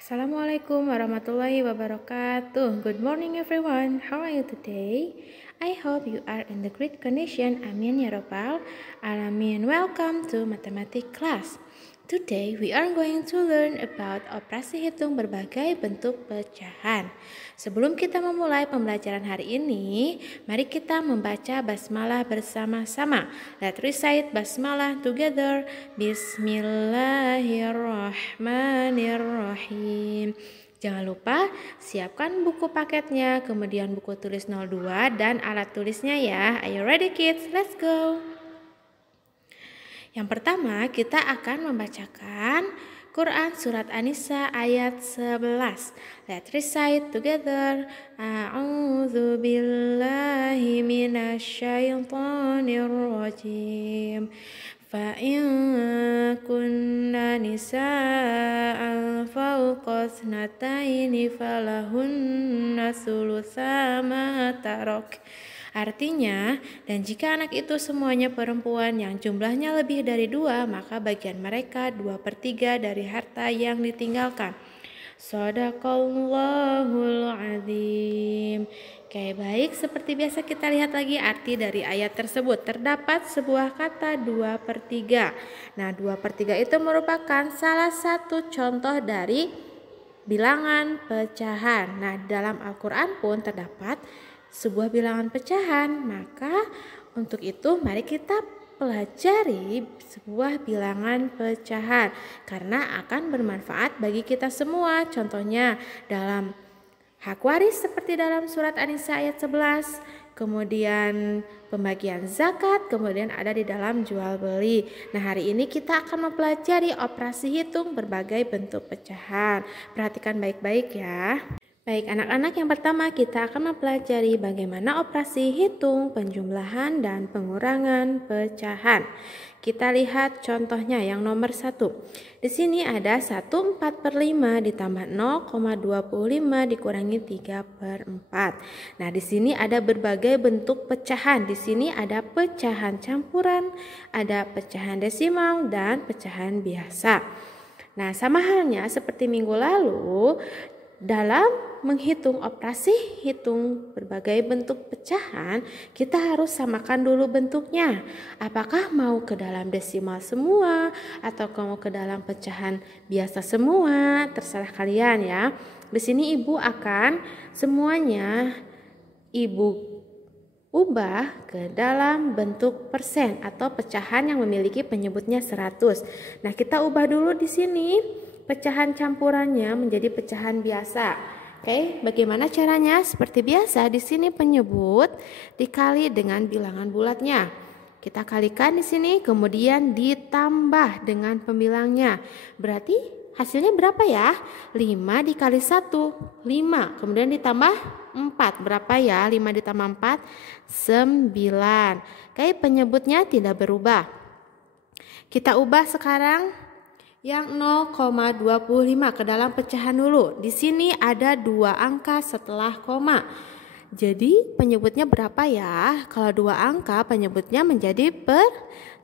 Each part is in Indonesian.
Assalamualaikum warahmatullahi wabarakatuh. Good morning everyone. How are you today? I hope you are in the great condition. Amin ya rabbal alamin. Welcome to mathematics class. Today we are going to learn about operasi hitung berbagai bentuk pecahan. Sebelum kita memulai pembelajaran hari ini, mari kita membaca basmalah bersama-sama. Let's recite basmalah together. Bismillahirrahmanirrahim. Jangan lupa siapkan buku paketnya, kemudian buku tulis 02 dan alat tulisnya ya. Are you ready kids? Let's go. Yang pertama kita akan membacakan Quran Surat An-Nisa ayat 11. Let's recite together. A'udzu billahi minasyaitonir rajim. Fa in kunna nisa'an fawqa thnataini falahunna thulutsa ma tarak. Artinya, dan jika anak itu semuanya perempuan yang jumlahnya lebih dari 2, maka bagian mereka 2/3 dari harta yang ditinggalkan. Shadaqallahul azim. Oke, baik, seperti biasa kita lihat lagi arti dari ayat tersebut. Terdapat sebuah kata 2/3. Nah, 2/3 itu merupakan salah satu contoh dari bilangan pecahan. Nah, dalam Al-Quran pun terdapat sebuah bilangan pecahan. Maka untuk itu mari kita pelajari sebuah bilangan pecahan karena akan bermanfaat bagi kita semua. Contohnya dalam hak waris seperti dalam surat An-Nisa ayat 11, kemudian pembagian zakat, kemudian ada di dalam jual beli. Nah, hari ini kita akan mempelajari operasi hitung berbagai bentuk pecahan. Perhatikan baik-baik ya. Baik anak-anak, yang pertama kita akan mempelajari bagaimana operasi hitung, penjumlahan, dan pengurangan pecahan. Kita lihat contohnya yang nomor 1. Di sini ada 1/4/5 ditambah 0,25 dikurangi 3/4. Nah, di sini ada berbagai bentuk pecahan. Di sini ada pecahan campuran, ada pecahan desimal, dan pecahan biasa. Nah, sama halnya seperti minggu lalu, dalam menghitung operasi hitung berbagai bentuk pecahan, kita harus samakan dulu bentuknya. Apakah mau ke dalam desimal semua atau mau ke dalam pecahan biasa semua? Terserah kalian ya. Di sini ibu akan semuanya ibu ubah ke dalam bentuk persen atau pecahan yang memiliki penyebutnya 100. Nah, kita ubah dulu di sini pecahan campurannya menjadi pecahan biasa. Oke, bagaimana caranya? Seperti biasa, di sini penyebut dikali dengan bilangan bulatnya. Kita kalikan di sini, kemudian ditambah dengan pembilangnya. Berarti hasilnya berapa ya? 5 dikali 1, 5. Kemudian ditambah 4. Berapa ya? 5 ditambah 4, 9. Oke, penyebutnya tidak berubah. Kita ubah sekarang yang 0,25 ke dalam pecahan dulu. Di sini ada 2 angka setelah koma. Jadi penyebutnya berapa ya? Kalau 2 angka penyebutnya menjadi per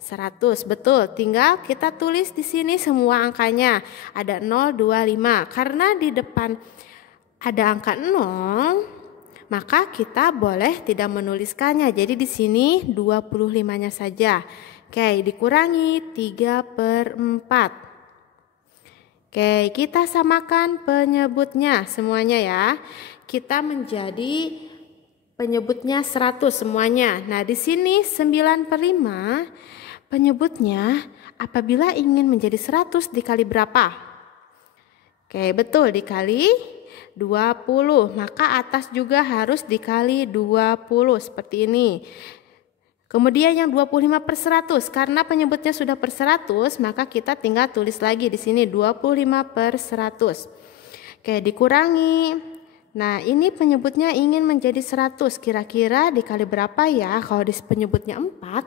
100. Betul, tinggal kita tulis di sini semua angkanya. Ada 025. Karena di depan ada angka 0, maka kita boleh tidak menuliskannya. Jadi di sini 25-nya saja. Oke, dikurangi 3/4. Oke, kita samakan penyebutnya semuanya ya. Kita menjadi penyebutnya 100 semuanya. Nah, di sini 9/5 penyebutnya apabila ingin menjadi 100 dikali berapa? Oke, betul, dikali 20. Maka atas juga harus dikali 20 seperti ini. Kemudian yang 25/100, karena penyebutnya sudah per 100, maka kita tinggal tulis lagi di sini 25/100. Oke, dikurangi. Nah, ini penyebutnya ingin menjadi 100, kira-kira dikali berapa ya? Kalau di penyebutnya 4,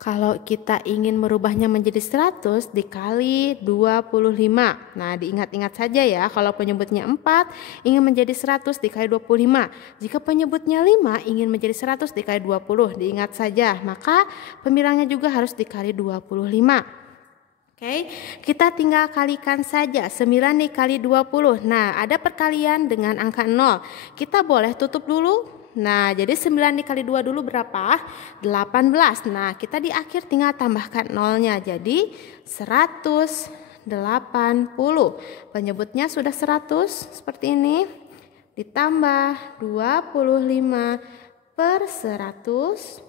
kalau kita ingin merubahnya menjadi 100 dikali 25. Nah, diingat-ingat saja ya, kalau penyebutnya 4 ingin menjadi 100 dikali 25. Jika penyebutnya 5 ingin menjadi 100 dikali 20. Diingat saja, maka pembilangnya juga harus dikali 25. Oke, kita tinggal kalikan saja 9 dikali 20. Nah, ada perkalian dengan angka 0. Kita boleh tutup dulu. Nah, jadi 9 dikali 2 dulu berapa? 18. Nah, kita di akhir tinggal tambahkan nolnya. Jadi 180. Penyebutnya sudah 100 seperti ini. Ditambah 25 per 100.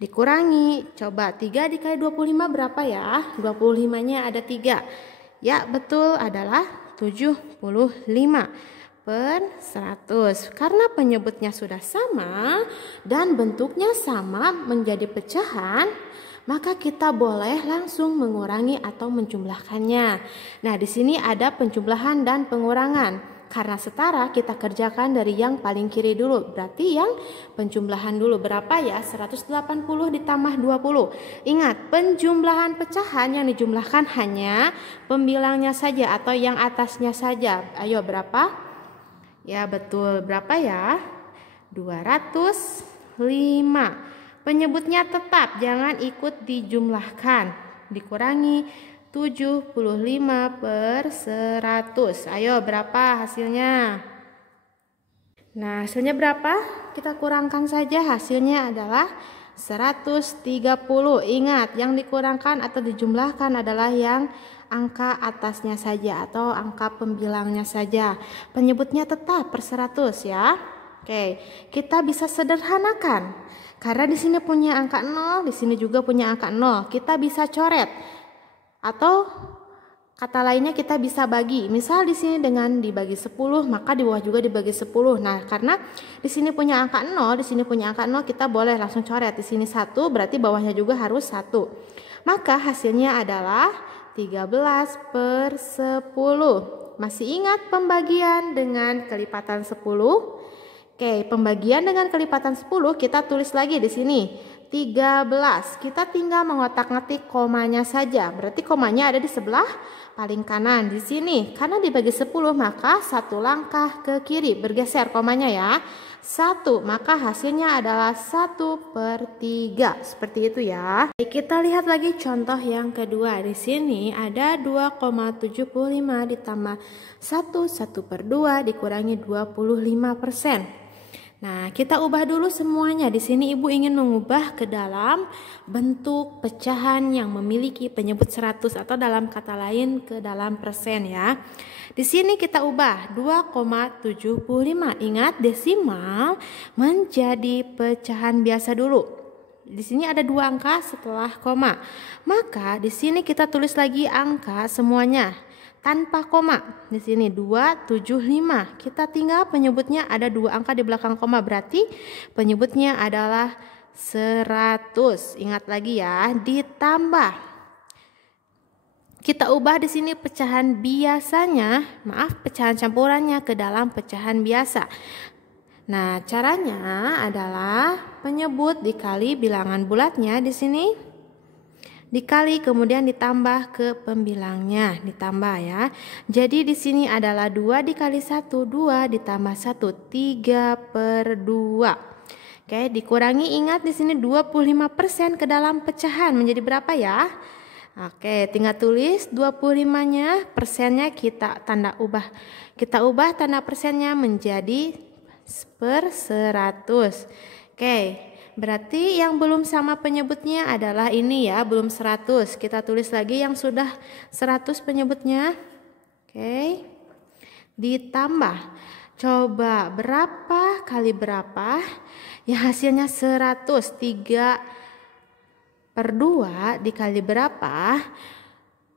Dikurangi, coba 3 dikali 25 berapa ya? 25-nya ada 3. Ya, betul, adalah 75 per 100. Karena penyebutnya sudah sama dan bentuknya sama menjadi pecahan, maka kita boleh langsung mengurangi atau menjumlahkannya. Nah, di sini ada penjumlahan dan pengurangan. Karena setara, kita kerjakan dari yang paling kiri dulu. Berarti yang penjumlahan dulu berapa ya? 180 ditambah 20. Ingat, penjumlahan pecahan yang dijumlahkan hanya pembilangnya saja atau yang atasnya saja. Ayo, berapa? Ya, betul. Berapa ya? 205. Penyebutnya tetap, jangan ikut dijumlahkan. Dikurangi 75 per 100. Ayo, berapa hasilnya? Nah, hasilnya berapa? Kita kurangkan saja. Hasilnya adalah 130. Ingat, yang dikurangkan atau dijumlahkan adalah yang angka atasnya saja atau angka pembilangnya saja. Penyebutnya tetap per 100 ya. Oke, kita bisa sederhanakan. Karena di sini punya angka 0, di sini juga punya angka 0. Kita bisa coret. Atau kata lainnya kita bisa bagi. Misal di sini dengan dibagi 10, maka di bawah juga dibagi 10. Nah, karena di sini punya angka 0, di sini punya angka 0, kita boleh langsung coret. Di sini 1, berarti bawahnya juga harus 1. Maka hasilnya adalah 13 per 10. Masih ingat pembagian dengan kelipatan 10? Oke, pembagian dengan kelipatan 10 kita tulis lagi di sini. 13. Kita tinggal mengotak-ngatik komanya saja. Berarti komanya ada di sebelah paling kanan di sini. Karena dibagi 10 maka satu langkah ke kiri, bergeser komanya ya. 1, maka hasilnya adalah 1/3. Seperti itu ya. Kita lihat lagi contoh yang kedua. Di sini ada 2,75 ditambah 1/2 dikurangi 25%. Nah, kita ubah dulu semuanya. Di sini Ibu ingin mengubah ke dalam bentuk pecahan yang memiliki penyebut 100 atau dalam kata lain ke dalam persen ya. Di sini kita ubah 2,75. Ingat, desimal menjadi pecahan biasa dulu. Di sini ada 2 angka setelah koma. Maka di sini kita tulis lagi angka semuanya tanpa koma. Di sini 275. Kita tinggal penyebutnya ada 2 angka di belakang koma, berarti penyebutnya adalah 100. Ingat lagi ya, ditambah. Kita ubah di sini pecahan biasanya, pecahan campurannya ke dalam pecahan biasa. Nah, caranya adalah penyebut dikali bilangan bulatnya di sini. Dikali kemudian ditambah ke pembilangnya, ditambah ya. Jadi di sini adalah 2 dikali 1, 2 ditambah 1, 3/2. Oke, dikurangi, ingat di sini 25% ke dalam pecahan menjadi berapa ya? Oke, tinggal tulis 25-nya, persennya kita tanda ubah. Kita ubah tanda persennya menjadi per 100. Oke. Berarti yang belum sama penyebutnya adalah ini ya, belum 100. Kita tulis lagi yang sudah 100 penyebutnya. Oke. Ditambah. Coba berapa kali berapa? Ya, hasilnya 100. 3/2 dikali berapa?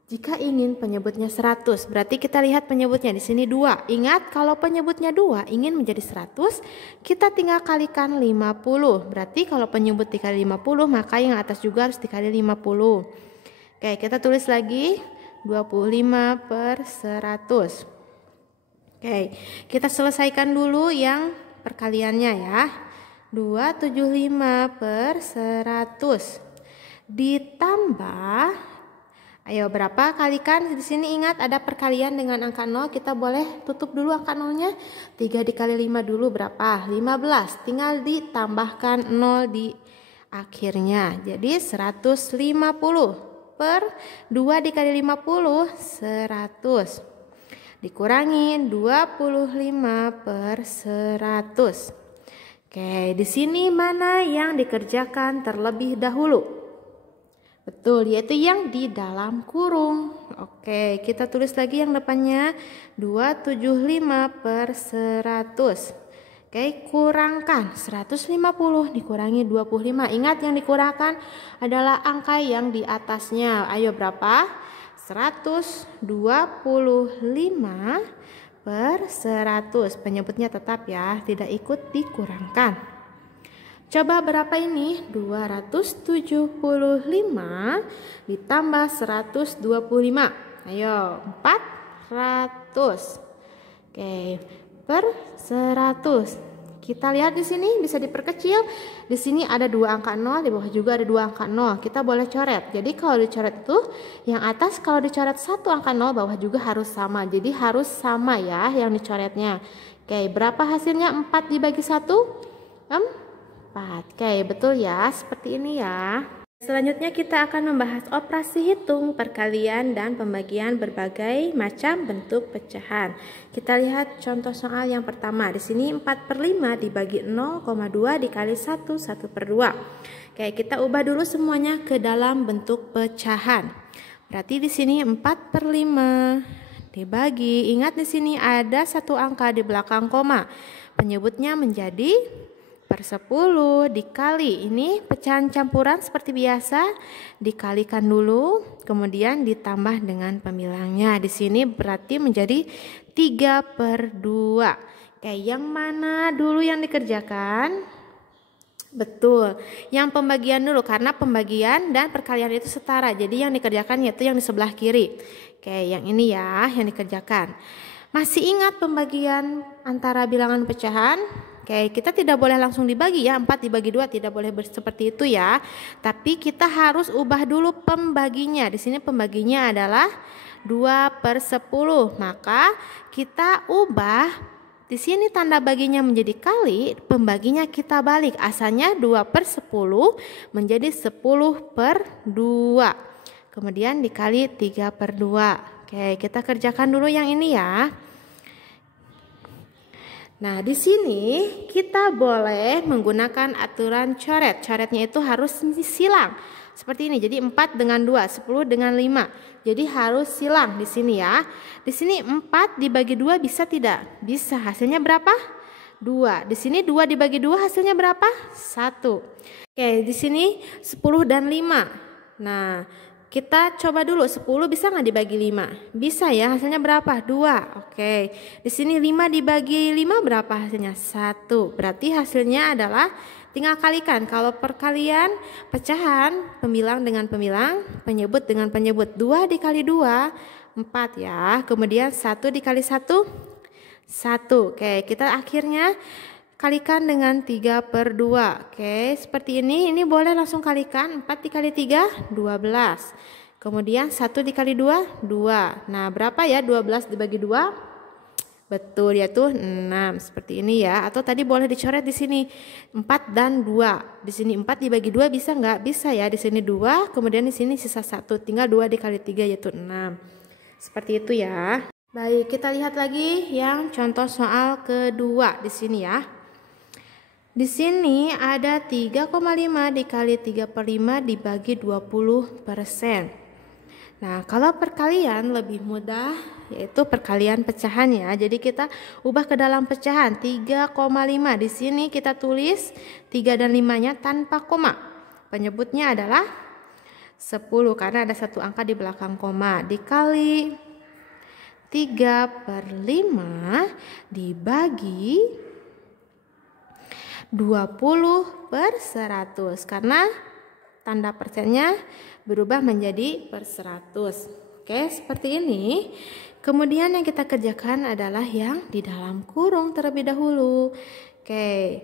Jika ingin penyebutnya 100, berarti kita lihat penyebutnya di sini 2. Ingat, kalau penyebutnya 2 ingin menjadi 100, kita tinggal kalikan 50. Berarti kalau penyebut dikali 50, maka yang atas juga harus dikali 50. Oke, kita tulis lagi 25/100. Oke, kita selesaikan dulu yang perkaliannya ya. 275/100 ditambah, ayo berapa kalikan? Di sini ingat ada perkalian dengan angka 0, kita boleh tutup dulu angka 0-nya. 3 dikali 5 dulu berapa? 15. Tinggal ditambahkan 0 di akhirnya. Jadi 150. per 2 dikali 50, 100. Dikurangi 25 per 100. Oke, di sini mana yang dikerjakan terlebih dahulu? Betul, yaitu yang di dalam kurung. Oke, kita tulis lagi yang depannya 275 per 100. Oke, kurangkan 150 dikurangi 25. Ingat yang dikurangkan adalah angka yang di atasnya. Ayo berapa? 125 per 100. Penyebutnya tetap ya, tidak ikut dikurangkan. Coba berapa ini? 275 ditambah 125. Ayo, 400. Oke, per 100. Kita lihat di sini bisa diperkecil. Di sini ada 2 angka 0, di bawah juga ada 2 angka 0. Kita boleh coret. Jadi kalau dicoret itu yang atas kalau dicoret 1 angka 0, bawah juga harus sama. Jadi harus sama ya yang dicoretnya. Oke, berapa hasilnya? 4 dibagi 1? 4. Oke, betul ya. Seperti ini ya. Selanjutnya kita akan membahas operasi hitung, perkalian, dan pembagian berbagai macam bentuk pecahan. Kita lihat contoh soal yang pertama. Di sini 4/5 dibagi 0,2 dikali 1, 1/2. Oke, kita ubah dulu semuanya ke dalam bentuk pecahan. Berarti di sini 4/5 dibagi, ingat di sini ada 1 angka di belakang koma. Penyebutnya menjadi per 10 dikali, ini pecahan campuran seperti biasa, dikalikan dulu kemudian ditambah dengan pembilangnya. Di sini berarti menjadi 3/2. Oke, yang mana dulu yang dikerjakan? Betul, yang pembagian dulu, karena pembagian dan perkalian itu setara. Jadi yang dikerjakan yaitu yang di sebelah kiri. Oke, yang ini ya yang dikerjakan. Masih ingat pembagian antara bilangan pecahan? Oke, kita tidak boleh langsung dibagi ya, 4 dibagi 2 tidak boleh seperti itu ya. Tapi kita harus ubah dulu pembaginya. Di sini pembaginya adalah 2/10. Maka kita ubah di sini tanda baginya menjadi kali, pembaginya kita balik. Asalnya 2/10 menjadi 10/2. Kemudian dikali 3/2. Oke, kita kerjakan dulu yang ini ya. Nah, di sini kita boleh menggunakan aturan coret. Coretnya itu harus silang. Seperti ini. Jadi 4 dengan 2, 10 dengan 5. Jadi harus silang di sini ya. Di sini 4 dibagi 2 bisa tidak? Bisa. Hasilnya berapa? 2. Di sini 2 dibagi 2 hasilnya berapa? 1. Oke, di sini 10 dan 5. Nah, kita coba dulu 10 bisa nggak dibagi 5? Bisa ya, hasilnya berapa? 2. Oke. Di sini 5 dibagi 5 berapa hasilnya? 1. Berarti hasilnya adalah tinggal kalikan. Kalau perkalian pecahan, pembilang dengan pembilang, penyebut dengan penyebut. 2 dikali 2, 4 ya. Kemudian 1 dikali 1, 1. Oke, kita akhirnya kalikan dengan 3/2. Oke, seperti ini. Ini boleh langsung kalikan. 4 dikali 3, 12. Kemudian 1 dikali 2, 2. Nah, berapa ya 12 dibagi 2? Betul, yaitu 6. Seperti ini ya. Atau tadi boleh dicoret di sini 4 dan 2. Di sini 4 dibagi 2 bisa nggak? Bisa ya. Di sini 2, kemudian di sini sisa 1. Tinggal 2 dikali 3 yaitu 6. Seperti itu ya. Baik, kita lihat lagi yang contoh soal kedua di sini ya. Di sini ada 3,5 dikali 3/5 dibagi 20%. Nah, kalau perkalian lebih mudah, yaitu perkalian pecahan ya. Jadi kita ubah ke dalam pecahan 3,5. Di sini kita tulis 3 dan 5-nya tanpa koma. Penyebutnya adalah 10 karena ada 1 angka di belakang koma. Dikali 3/5 dibagi 20/100 karena tanda persennya berubah menjadi per 100. Oke, seperti ini. Kemudian yang kita kerjakan adalah yang di dalam kurung terlebih dahulu. Oke,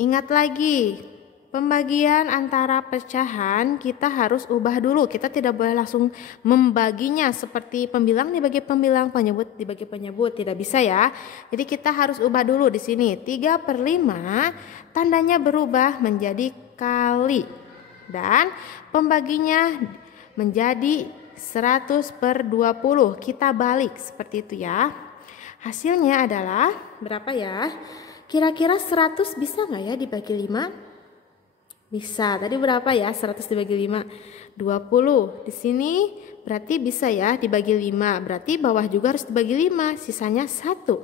ingat lagi pembagian antara pecahan kita harus ubah dulu. Kita tidak boleh langsung membaginya seperti pembilang dibagi pembilang, penyebut dibagi penyebut. Tidak bisa ya. Jadi kita harus ubah dulu di sini. 3/5 tandanya berubah menjadi kali. Dan pembaginya menjadi 100/20. Kita balik seperti itu ya. Hasilnya adalah berapa ya? Kira-kira 100 bisa nggak ya dibagi 5? Bisa. Tadi berapa ya 100 dibagi 5? 20. Di sini berarti bisa ya dibagi 5. Berarti bawah juga harus dibagi 5. Sisanya 1.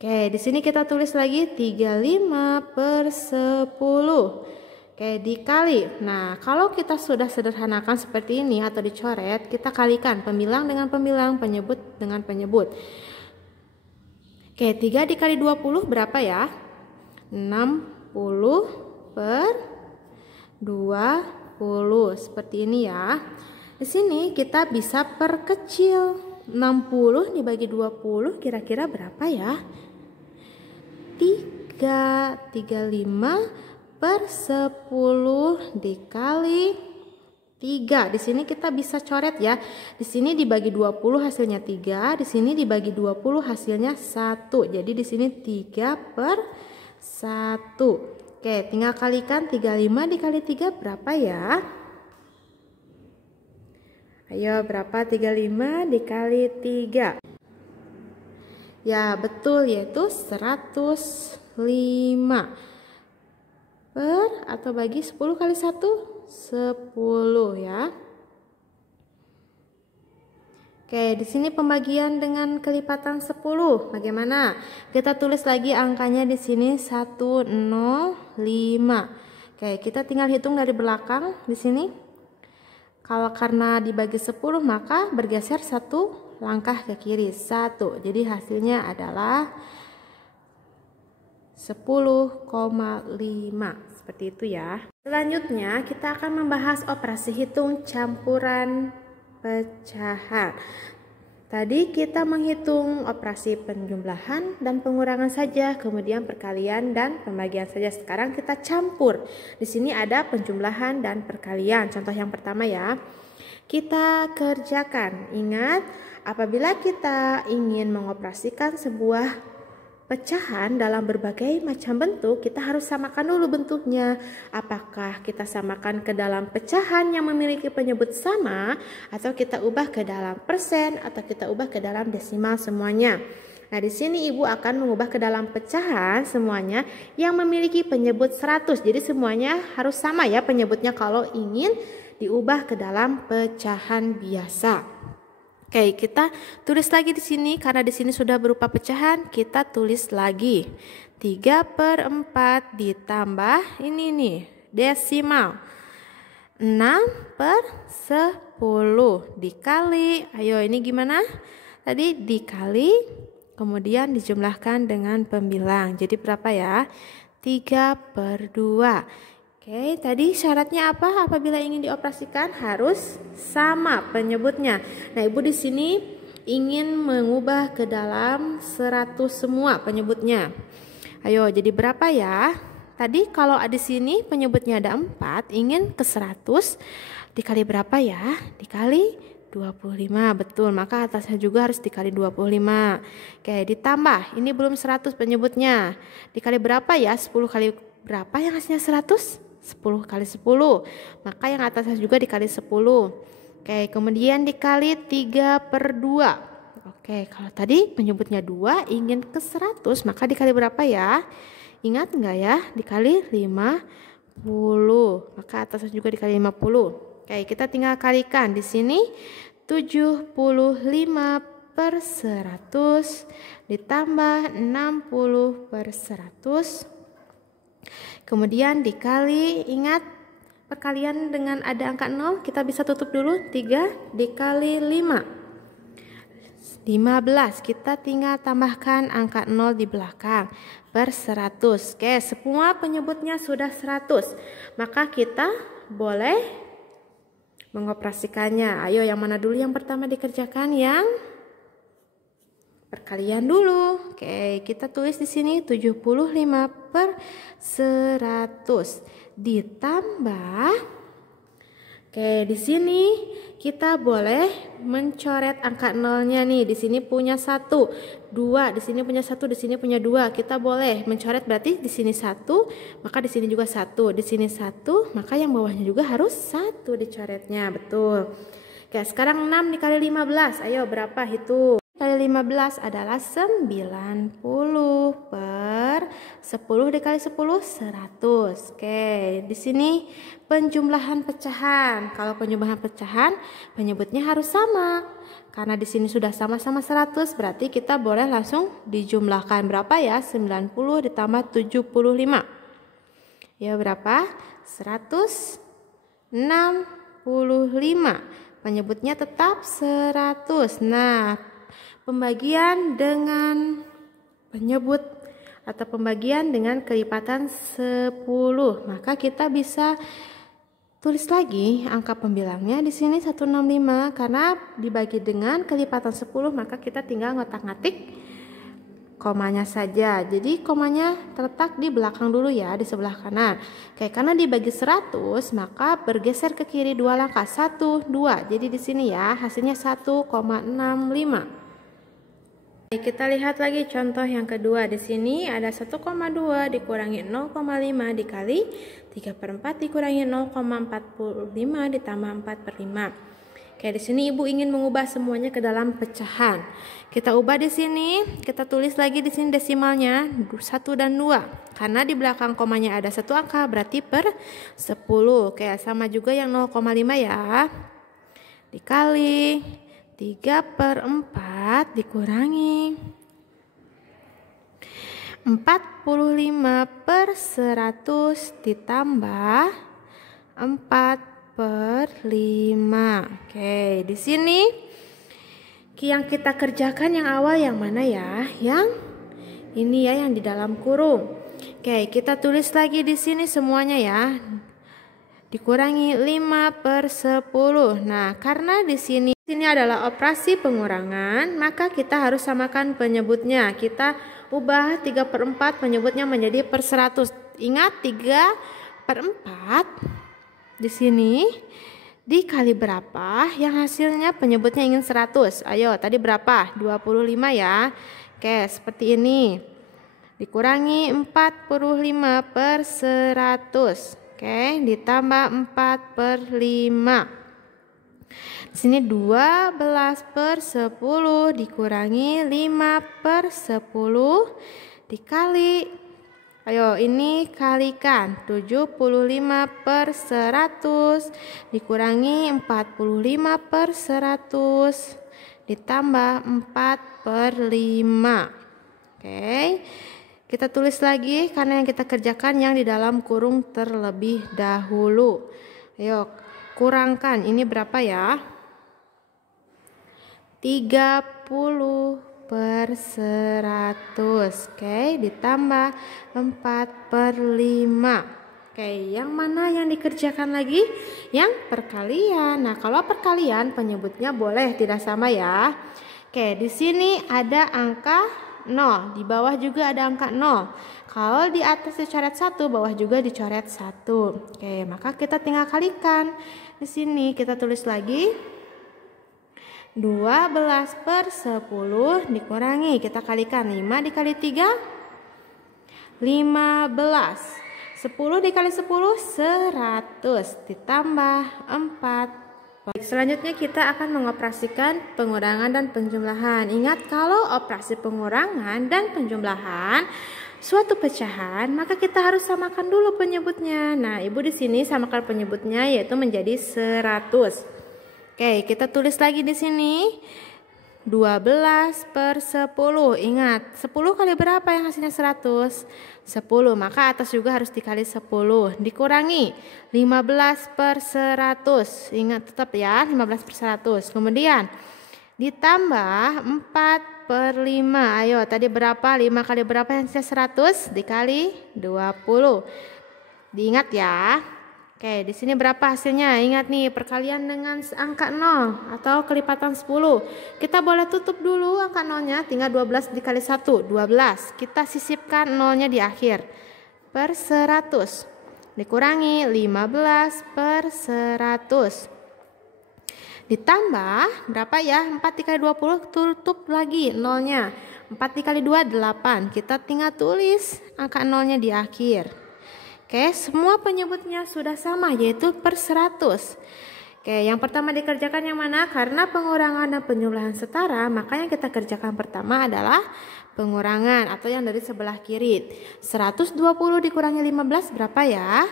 Oke, di sini kita tulis lagi 35/10. Oke, dikali. Nah, kalau kita sudah sederhanakan seperti ini atau dicoret, kita kalikan pembilang dengan pembilang, penyebut dengan penyebut. Oke, 3 dikali 20 berapa ya? 60/20. Seperti ini ya. Di sini kita bisa perkecil. 60 dibagi 20 kira-kira berapa ya? 35/10 dikali 3. Di sini kita bisa coret ya. Di sini dibagi 20 hasilnya 3, di sini dibagi 20 hasilnya 1. Jadi di sini 3/1. Oke, tinggal kalikan 35 dikali 3 berapa ya? Ayo, berapa 35 dikali 3? Ya, betul, yaitu 105. Atau bagi 10 kali 1? 10 ya. Oke, di sini pembagian dengan kelipatan 10. Bagaimana? Kita tulis lagi angkanya di sini 105. Oke, kita tinggal hitung dari belakang di sini. Kalau karena dibagi 10 maka bergeser 1 langkah ke kiri, 1. Jadi hasilnya adalah 10,5. Seperti itu ya. Selanjutnya kita akan membahas operasi hitung campuran pecahan. Tadi kita menghitung operasi penjumlahan dan pengurangan saja, kemudian perkalian dan pembagian saja. Sekarang kita campur. Di sini ada penjumlahan dan perkalian. Contoh yang pertama ya. Kita kerjakan. Ingat, apabila kita ingin mengoperasikan sebuah pecahan dalam berbagai macam bentuk, kita harus samakan dulu bentuknya. Apakah kita samakan ke dalam pecahan yang memiliki penyebut sama, atau kita ubah ke dalam persen, atau kita ubah ke dalam desimal semuanya. Nah, di sini Ibu akan mengubah ke dalam pecahan semuanya yang memiliki penyebut 100. Jadi semuanya harus sama ya penyebutnya kalau ingin diubah ke dalam pecahan biasa. Oke, kita tulis lagi di sini karena di sini sudah berupa pecahan, kita tulis lagi 3/4 ditambah ini nih desimal 6/10 dikali, ayo ini gimana? Tadi dikali kemudian dijumlahkan dengan pembilang. Jadi berapa ya? 3/2. Oke, tadi syaratnya apa? Apabila ingin dioperasikan harus sama penyebutnya. Nah, Ibu di sini ingin mengubah ke dalam 100 semua penyebutnya. Ayo, jadi berapa ya? Tadi kalau di sini penyebutnya ada 4, ingin ke 100 dikali berapa ya? Dikali 25, betul. Maka atasnya juga harus dikali 25. Oke, ditambah. Ini belum 100 penyebutnya. Dikali berapa ya? 10 kali berapa yang hasilnya 100? 10 kali 10, maka yang atasnya juga dikali 10. Oke, kemudian dikali 3/2. Oke, kalau tadi penyebutnya 2, ingin ke 100, maka dikali berapa ya? Ingat enggak ya? Dikali 50, maka atasnya juga dikali 50. Oke, kita tinggal kalikan di sini 75/100 ditambah 60/100. Kemudian dikali, ingat perkalian dengan ada angka 0, kita bisa tutup dulu. 3 dikali 5, 15. Kita tinggal tambahkan angka 0 di belakang per 100. Oke, semua penyebutnya sudah 100. Maka kita boleh mengoperasikannya. Ayo, yang mana dulu yang pertama dikerjakan? Yang perkalian dulu. Oke, kita tulis di sini 75/100 ditambah. Oke, di sini kita boleh mencoret angka nolnya nih. Di sini punya 1, 2, di sini punya 1, di sini punya 2. Kita boleh mencoret, berarti di sini 1, maka di sini juga 1, di sini 1, maka yang bawahnya juga harus 1 dicoretnya. Betul. Oke, sekarang 6 dikali 15. Ayo berapa hitung? Kali 15 adalah 90 per 10 dikali 10 100. Oke, di sini penjumlahan pecahan. Kalau penjumlahan pecahan penyebutnya harus sama. Karena di sini sudah sama-sama 100, berarti kita boleh langsung dijumlahkan. Berapa ya? 90 ditambah 75. Ya berapa? 165. Penyebutnya tetap 100. Nah, pembagian dengan penyebut atau pembagian dengan kelipatan 10. Maka kita bisa tulis lagi angka pembilangnya di sini 165 karena dibagi dengan kelipatan 10, maka kita tinggal ngotak-ngatik komanya saja. Jadi komanya terletak di belakang dulu ya, di sebelah kanan. Oke, karena dibagi 100, maka bergeser ke kiri 2 langkah. 1, 2. Jadi di sini ya, hasilnya 1,65. Kita lihat lagi contoh yang kedua. Di sini ada 1,2 dikurangi 0,5 dikali 3/4 dikurangi 0,45 ditambah 4/5. Oke, di sini Ibu ingin mengubah semuanya ke dalam pecahan. Kita ubah di sini, kita tulis lagi di sini desimalnya 1 dan 2. Karena di belakang komanya ada satu angka, berarti per 10. Oke, sama juga yang 0,5 ya. Dikali 3/4 dikurangi 45 per 100 ditambah 4/5. Oke, di sini yang kita kerjakan yang awal yang mana ya? Yang ini ya, yang di dalam kurung. Oke, kita tulis lagi di sini semuanya ya. Dikurangi 5/10. Nah, karena di sini adalah operasi pengurangan, maka kita harus samakan penyebutnya. Kita ubah 3/4 penyebutnya menjadi per 100. Ingat 3/4 di sini dikali berapa yang hasilnya penyebutnya ingin 100. Ayo, tadi berapa? 25 ya. Oke, seperti ini. Dikurangi 45 per 100. Oke, ditambah 4/5. Di sini 12/10 dikurangi 5/10 dikali, ayo ini kalikan 75/100 dikurangi 45/100 ditambah 4/5. Oke, kita tulis lagi karena yang kita kerjakan yang di dalam kurung terlebih dahulu. Ayo kurangkan, ini berapa ya? 30/100. Oke, ditambah 4/5. Oke, yang mana yang dikerjakan lagi? Yang perkalian. Nah, kalau perkalian penyebutnya boleh tidak sama ya. Oke, di sini ada angka 0, di bawah juga ada angka 0. Kalau di atas dicoret 1, bawah juga dicoret 1. Oke, maka kita tinggal kalikan. Di sini kita tulis lagi 12/10 dikurangi, kita kalikan 5 dikali 3 15. 10 dikali 10 100 ditambah 4. Selanjutnya kita akan mengoperasikan pengurangan dan penjumlahan. Ingat, kalau operasi pengurangan dan penjumlahan suatu pecahan, maka kita harus samakan dulu penyebutnya. Nah, Ibu di sini samakan penyebutnya yaitu menjadi 100. Oke, kita tulis lagi di sini 12/10. Ingat, 10 kali berapa yang hasilnya 100? 10, maka atas juga harus dikali 10. Dikurangi 15/100. Ingat tetap ya, 15/100. Kemudian ditambah 4/5. Ayo, tadi berapa? 5 kali berapa yang hasilnya 100? Dikali 20. Diingat ya. Oke, di sini berapa hasilnya? Ingat nih, perkalian dengan angka 0 atau kelipatan 10. Kita boleh tutup dulu angka 0-nya, tinggal 12 dikali 1, 12. Kita sisipkan 0-nya di akhir. Per 100. Dikurangi 15/100. Ditambah berapa ya? 4 dikali 20, tutup lagi 0-nya. 4 dikali 2, 8. Kita tinggal tulis angka 0-nya di akhir. Oke, semua penyebutnya sudah sama, yaitu per 100. Oke, yang pertama dikerjakan yang mana? Karena pengurangan dan penjumlahan setara, maka yang kita kerjakan pertama adalah pengurangan atau yang dari sebelah kiri. 120 dikurangi 15 berapa ya?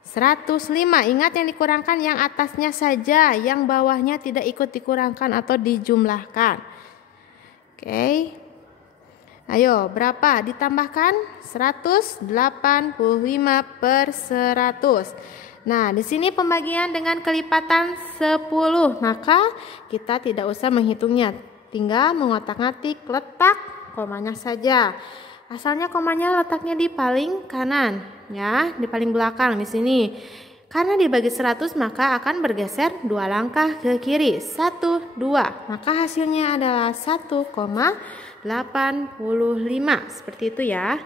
105. Ingat yang dikurangkan yang atasnya saja, yang bawahnya tidak ikut dikurangkan atau dijumlahkan. Oke. Ayo, berapa? Ditambahkan 185 per 100. Nah, di sini pembagian dengan kelipatan 10, maka kita tidak usah menghitungnya. Tinggal mengotak-ngatik letak komanya saja. Asalnya komanya letaknya di paling kanan, ya, di paling belakang di sini. Karena dibagi 100 maka akan bergeser 2 langkah ke kiri. 1, 2. Maka hasilnya adalah 1,85. Seperti itu ya.